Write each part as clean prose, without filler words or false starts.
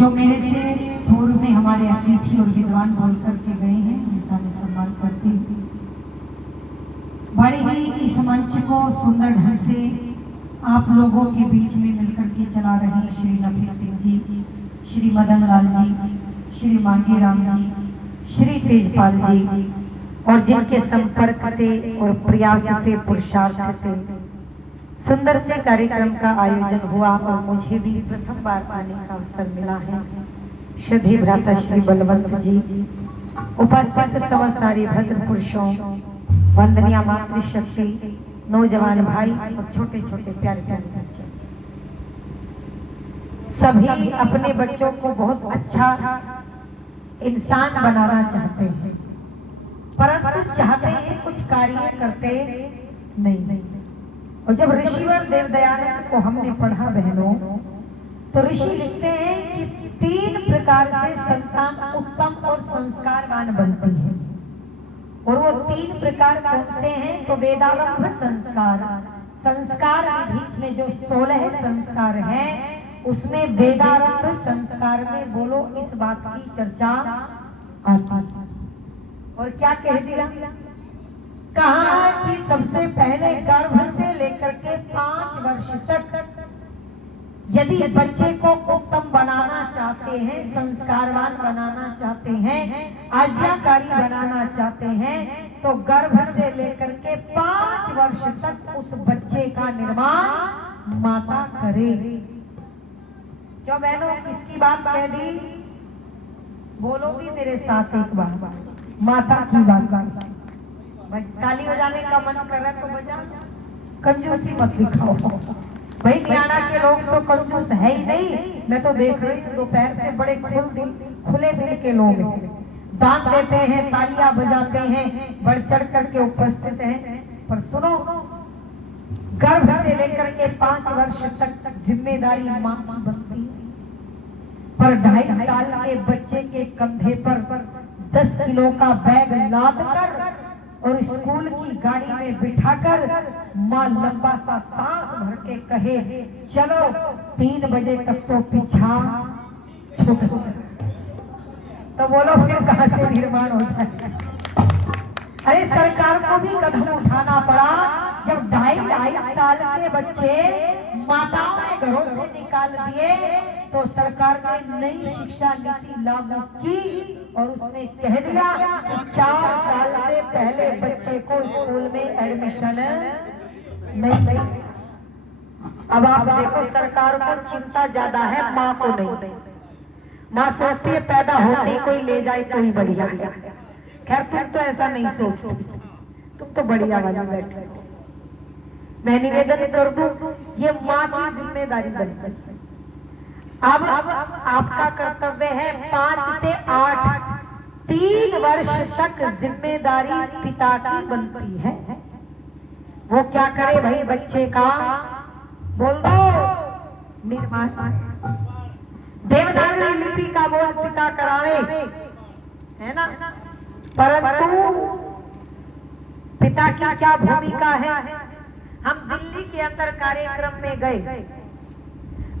जो मेरे से पूर्व में हमारे अतिथि और विद्वान बोल करके गए हैं, उनका मैं सम्मान करती हूँ। बड़े ही इस मंच को सुंदर ढंग से आप लोगों के बीच में मिलकर के चला रहे हैं श्री नफी सिंह जी, श्री मदन लाल जी, श्री मांगे राम जी, श्री तेजपाल जी, और जिनके संपर्क से और प्रयास से पुरुषार्थ से सुंदर से कार्यक्रम का आयोजन हुआ और मुझे भी प्रथम बार आने का अवसर मिला है। श्रद्धेय भ्राता श्री बलवंत जी, उपस्थित समस्त आर्यभद्र पुरुषों, वंदनीय मातृशक्ति, नौजवान भाई और छोटे छोटे प्यारे प्यारे बच्चे, सभी अपने बच्चों को बहुत अच्छा इंसान बनाना चाहते हैं, परंतु चाहते हैं कुछ कार्य करते नहीं। और जब ऋषिवर देवदयानंद को हमने पढ़ा बहनों, तो ऋषि लिखते हैं कि 3 प्रकार से संतान उत्तम और संस्कारवान बनती है। और वो 3 प्रकार कौन से हैं? तो वेदारंभ संस्कार, संस्कार विधि में जो 16 संस्कार हैं, उसमें वेदारंभ संस्कार में बोलो इस बात की चर्चा आती। और क्या कह दिया? कहा कि सबसे पहले गर्भ से लेकर के 5 वर्ष तक यदि बच्चे को उत्तम बनाना चाहते हैं, संस्कारवान बनाना चाहते हैं, आज्ञाकारी बनाना चाहते हैं, तो गर्भ से लेकर के 5 वर्ष तक उस बच्चे का निर्माण माता करे। क्यों बहनों, किसकी बात कह दी? बोलो भी मेरे साथ एक बार, माता की बात। बस ताली बजाने का मन कर रहा है तो बजा, कंजूसी मत दिखाओ भाई। हरियाणा के लोग तो कंजूस है ही नहीं। मैं तो देख रही हूँ दोपहर से बड़े खुले दिल के लोग हैं, दान देते हैं, तालियां बजाते हैं, बढ़ चढ़ कर के उपस्थित हैं। पर सुनो, गर्भ से लेकर के 5 वर्ष तक जिम्मेदारी मां की बनती है, पर 2.5 साल के बच्चे के कंधे पर 10 किलो का बैग लाद कर और स्कूल की गाड़ी में बिठाकर माँ लंबा सा सांस भर के कहे, चलो 3 बजे तक तो पीछा छूट, तो बोलो फिर कहां से निर्माण हो जाए? अरे सरकार को भी कदम उठाना पड़ा। जब 2.5 साल के बच्चे माताओं ने घरों से निकाल दिए, तो सरकार ने नई शिक्षा नीति लागू की और उसमें कह दिया कि 4 साल से पहले बच्चे को स्कूल में एडमिशन नहीं। अब आप देखो, सरकार को चिंता ज्यादा है, माँ को नहीं। माँ सोचती है पैदा होते कोई ले जाए तो ही बढ़िया। खैर तुम तो ऐसा नहीं सोचती, तुम तो बढ़िया वाली बैठे। मैं निवेदन कर दूं, ये माँ की जिम्मेदारी बनती है। अब आपका कर्तव्य है 5 से 8, 3 वर्ष तक जिम्मेदारी पिता की बनती है। वो क्या करे भाई? बच्चे का बोल दो निर्माण, देवनागरी लिपि का बोल पिता करावे, है ना? परंतु पिता की क्या भूमिका है? हम दिल्ली के अंदर कार्यक्रम में गए,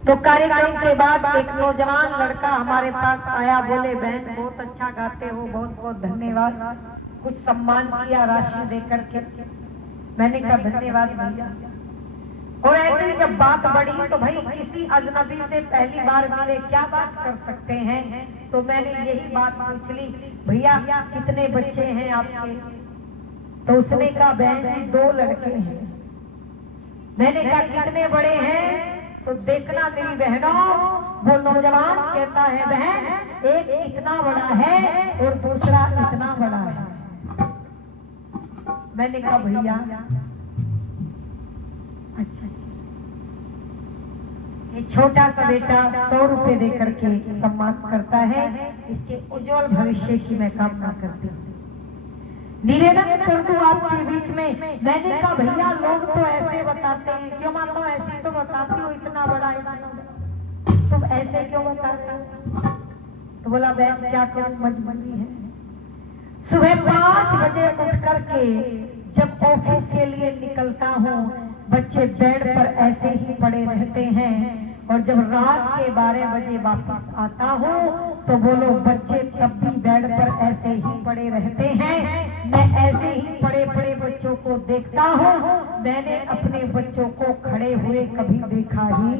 तो कार्यक्रम के बाद एक नौजवान लड़का हमारे पास आया, बोले बहन बहुत अच्छा गाते हो, बहुत बहुत धन्यवाद, कुछ सम्मान किया राशि देकर के। मैंने कहा धन्यवाद भैया। और ऐसे ही जब बात बढ़ी तो भाई किसी अजनबी से पहली बार मिले, क्या बात कर सकते हैं? तो मैंने यही बात पूछ ली, भैया कितने बच्चे हैं आपके? तो उसने कहा बहन 2 लड़के हैं। मैंने कहा कितने बड़े हैं? तो देखना मेरी बहनों, वो नौजवान कहता है बहन एक इतना बड़ा है और दूसरा इतना बड़ा है। मैंने कहा भैया अच्छा, ये छोटा सा बेटा 100 रुपए देकर के सम्मान करता है, इसके उज्जवल भविष्य की मैं कामना करती हूँ। निवेदन कर दूं आपके बीच में। मैंने कहा भैया लोग तो ऐसे बताते हैं, क्यों माँ तुम ऐसे तो बताती हो, इतना बड़ा तुम ऐसे क्यों बताते हो? तो बोला बहन क्या करूं, मजबूरी है। सुबह 5 बजे उठ करके जब ऑफिस के लिए निकलता हूँ, बच्चे बेड पर ऐसे ही पड़े रहते हैं और जब रात के 12 बजे वापस आता हूँ तो बोलो बच्चे तब भी बेड पर ऐसे ही पड़े रहते हैं। मैं ऐसे ही पड़े पड़े बच्चों को देखता हूँ, मैंने अपने बच्चों को खड़े हुए कभी देखा ही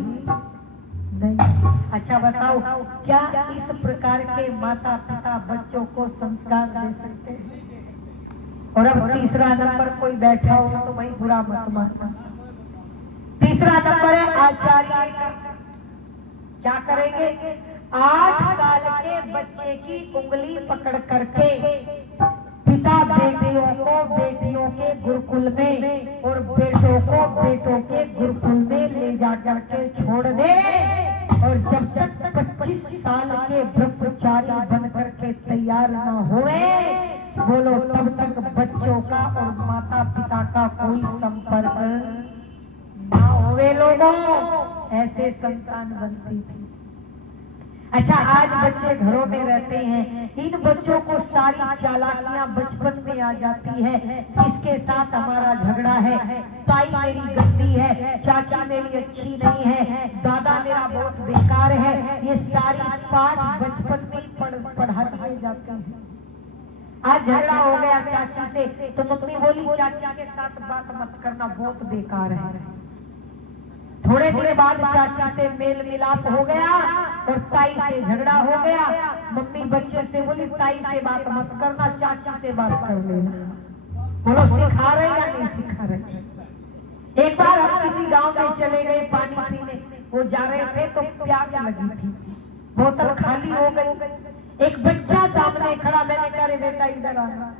नहीं। अच्छा बताओ, क्या इस प्रकार के माता पिता बच्चों को संस्कार दे सकते हैं? और अब तीसरा नंबर कोई बैठा हो तो भाई बुरा मत मानना। तीसरा नंबर है आचार्य का। क्या करेंगे? 8 साल के बच्चे की उंगली पकड़ करके पिता बेटियों को बेटियों के गुरुकुल में और बेटों को बेटों के गुरुकुल में ले जा करके छोड़ दे, और जब तक 25 साल के ब्रह्मचारी बन करके तैयार न हुए, बोलो तब तक बच्चों का और माता पिता का कोई संपर्क ना होवे। लोगों, ऐसे संतान बनती थी। अच्छा, आज बच्चे घरों में रहते हैं, इन बच्चों को सारी चालाकियां बचपन में आ जाती है। किसके साथ हमारा झगड़ा है, ताई मेरी गंदी है, चाची मेरी अच्छी नहीं है, दादा मेरा बहुत बेकार है, ये सारी पाठ बचपन में पढ़ा दिए जाते हैं। आज झगड़ा हो गया चाची से तो मम्मी बोली चाची के साथ बात मत करना, बहुत बेकार है। थोड़े दिन बाद चाची से मेल मिलाप हो गया और ताई से झगड़ा हो गया। मम्मी बच्चे से बोली ताई से बात मत करना, चाची से बात कर लेना। बोलो सिखा रहे या नहीं सिखा रहे? एक बार हम किसी गांव में चले गए पानी पीने, वो जा रहे थे तो प्यास लगी थी, बोतल खाली हो गई। एक बच्चा सामने खड़ा, मैंने कहा रे बेटा इधर आना।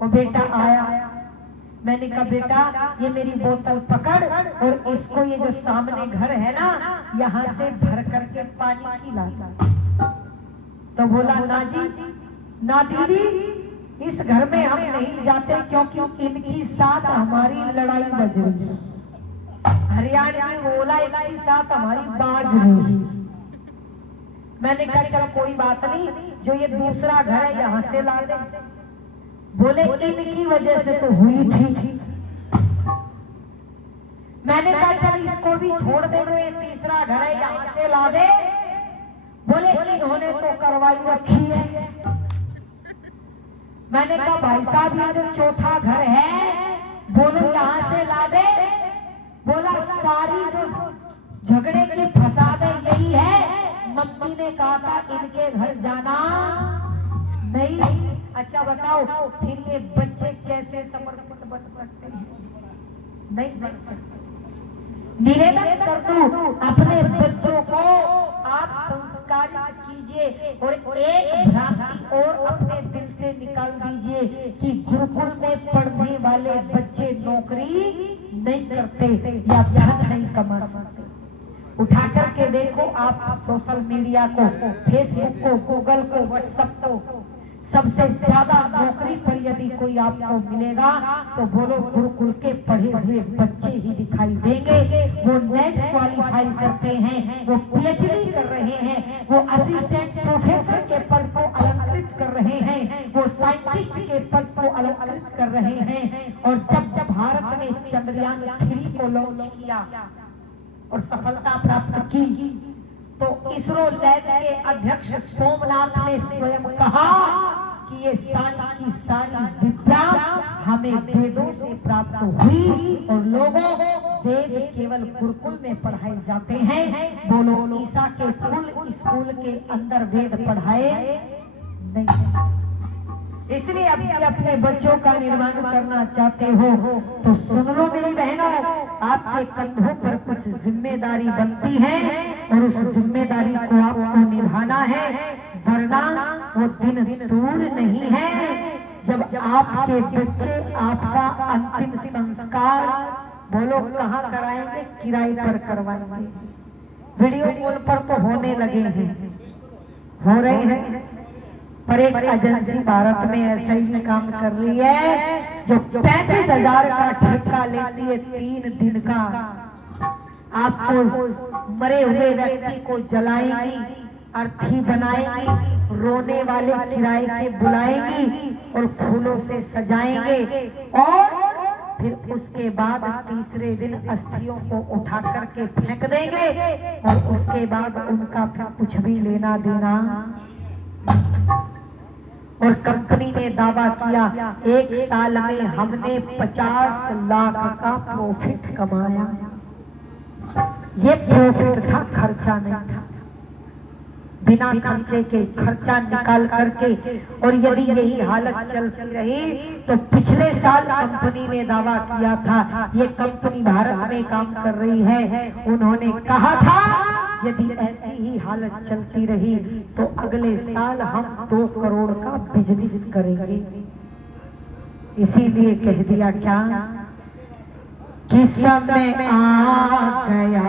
वो बेटा आया, मैंने कहा बेटा ये मेरी बोतल पकड़ और इसको ये जो सामने घर है ना, यहाँ से भर करके पानी की ला। तो बोला ना जी ना दीदी, इस घर में हम नहीं जाते क्योंकि इनकी साथ हमारी लड़ाई बज रही है। हरियाणवी बोला इनकी साथ हमारी बाज रही। मैंने कहा चल कोई बात नहीं, जो ये दूसरा घर है यहाँ से ला दे। बोले इनकी वजह से तो हुई थी। मैंने कहा चल इसको भी छोड़ दे, जो ये तीसरा घर है यहाँ से ला दे। बोले इन्होंने तो करवाई रखी है। मैंने कहा भाई साहब ये जो चौथा घर है, बोलो यहाँ से ला दे। बोला सारी जो झगड़े की फसाद है यही है, मम्मी ने कहा था इनके घर जाना नहीं। अच्छा बताओ फिर ये बच्चे कैसे समर्पित बन सकते हैं? नहीं बन सकते। निवेदन कर दूं अपने बच्चों को आप संस्कारित कीजिए और एक भ्रांति और अपने दिल से निकाल दीजिए कि गुरुकुल में पढ़ने वाले बच्चे नौकरी नहीं करते या धन नहीं कमा सकते। उठा करके देखो आप सोशल मीडिया को, फेसबुक को, गूगल को, व्हाट्सएप को, सबसे ज्यादा नौकरी पर यदि कोई आपको मिलेगा तो बोलो गुरुकुल के पढ़े हुए बच्चे ही दिखाई देंगे। वो नेट क्वालिफाई करते हैं, वो पीएचडी कर रहे हैं, वो असिस्टेंट प्रोफेसर के पद को अलंकृत कर रहे हैं, वो साइंटिस्ट के पद को अलंकृत कर रहे हैं। और जब भारत ने चंद्रयान 3 को लॉन्च किया और सफलता प्राप्त की तो इसरो लैब के अध्यक्ष सोमनाथ ने स्वयं कहा कि ये सारी की सारी विद्या हमें वेदों से प्राप्त हुई और लोगों वेद केवल गुरुकुल में पढ़ाए जाते हैं। बोलो ईसा के कुल स्कूल के अंदर वेद पढ़ाए नहीं। इसलिए अभी अपने बच्चों का निर्माण करना चाहते हो तो सुन लो मेरी बहनों, आपके कंधों पर कुछ जिम्मेदारी बनती है और उस जिम्मेदारी को आपको निभाना है, वरना वो दिन दूर नहीं है जब आपके बच्चे आपका अंतिम संस्कार बोलो कहाँ कराएंगे? किराए पर करवाएंगे। वीडियो कॉल पर तो होने लगे हैं, हो रहे हैं, पर एक एजेंसी भारत में ऐसा ही काम कर रही है जो 35,000 का ठेका लेती है 3 दिन का। आपको मरे हुए व्यक्ति को जलाएंगी, अर्थी बनाएंगी, रोने वाले किराए के बुलाएंगी और फूलों से सजाएंगे और फिर उसके बाद तीसरे दिन अस्थियों को उठा करके फेंक देंगे और उसके बाद उनका फिर कुछ भी लेना देना। और कंपनी ने दावा किया 1 साल में हमने 50 लाख का प्रॉफिट कमाया। ये प्रॉफिट था, खर्चा नहीं था। बिना खर्चे के खर्चा निकाल करके, और यदि यही हालत चलती रही तो पिछले साल कंपनी ने दावा किया था, ये कंपनी भारत में काम कर रही है, उन्होंने कहा था यदि ऐसी ही हालत चलती रही तो अगले साल हम 2 करोड़ का बिजनेस करेंगे। इसीलिए कह दिया क्या कि समय आ गया।